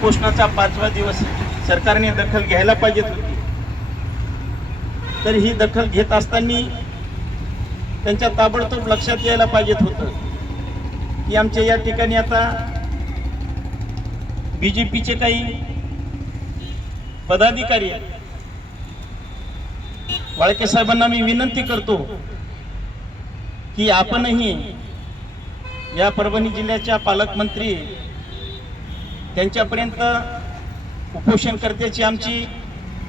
उपोषणाचा पाचवा दिवस सरकारने दखल घ्यायला पाहिजेत होती. तर ही दखल घेत असताना त्यांच्या ताबडतोब लक्षात यायला पाहिजेत होतं. की आमच्या या ठिकाणी आता बी जे पीचे काही पदाधिकारी वाळके साहेबांना मी विनंती करतो की आपणही या परभणी जिल्ह्याच्या पालकमंत्री त्यांच्यापर्यंत उपोषणकर्त्याची आमची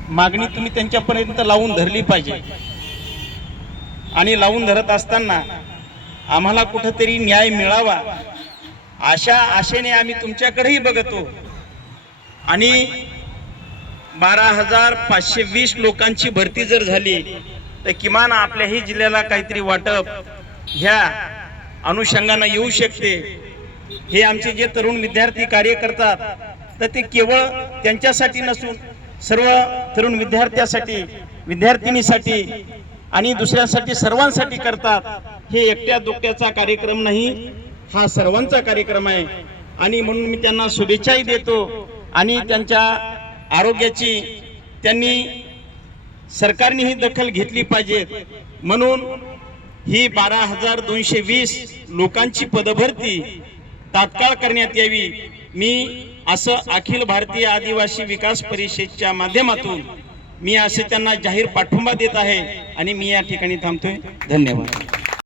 मागणी तुम्ही त्यांच्यापर्यंत लावून धरली पाहिजे. आणि लावून धरत असताना आम्हाला कुठंतरी न्याय मिळावा अशा आशेने आम्ही तुमच्याकडेही बघतो. आणि बारा हजार पाचशे वीस लोकांची भरती जर झाली तर किमान आपल्याही जिल्ह्याला काहीतरी वाटप ह्या अनुषंगानं येऊ शकते. हे आमचे जे तरुण विद्यार्थी कार्य करतात तर ते केवळ त्यांच्यासाठी नसून सर्व तरुण विद्यार्थ्यासाठी विद्यार्थिनीसाठी आणि दुसऱ्यांसाठी सर्वांसाठी करतात. हे एकट्या दुकट्याचा कार्यक्रम नाही हा सर्वांचा कार्यक्रम आहे. आणि म्हणून मी त्यांना शुभेच्छाही देतो आणि त्यांच्या आरोग्याची त्यांनी सरकारने ही दखल घेतली पाहिजे. म्हणून ही बारा हजार दोनशे वीस लोकांची पदभरती तात्काळ करण्यात यावी. मी असं अखिल भारतीय आदिवासी विकास परिषदच्या माध्यमातून मी असे त्यांना जाहीर पाठिंबा देत आहे आणि मी या ठिकाणी थांबतोय. धन्यवाद.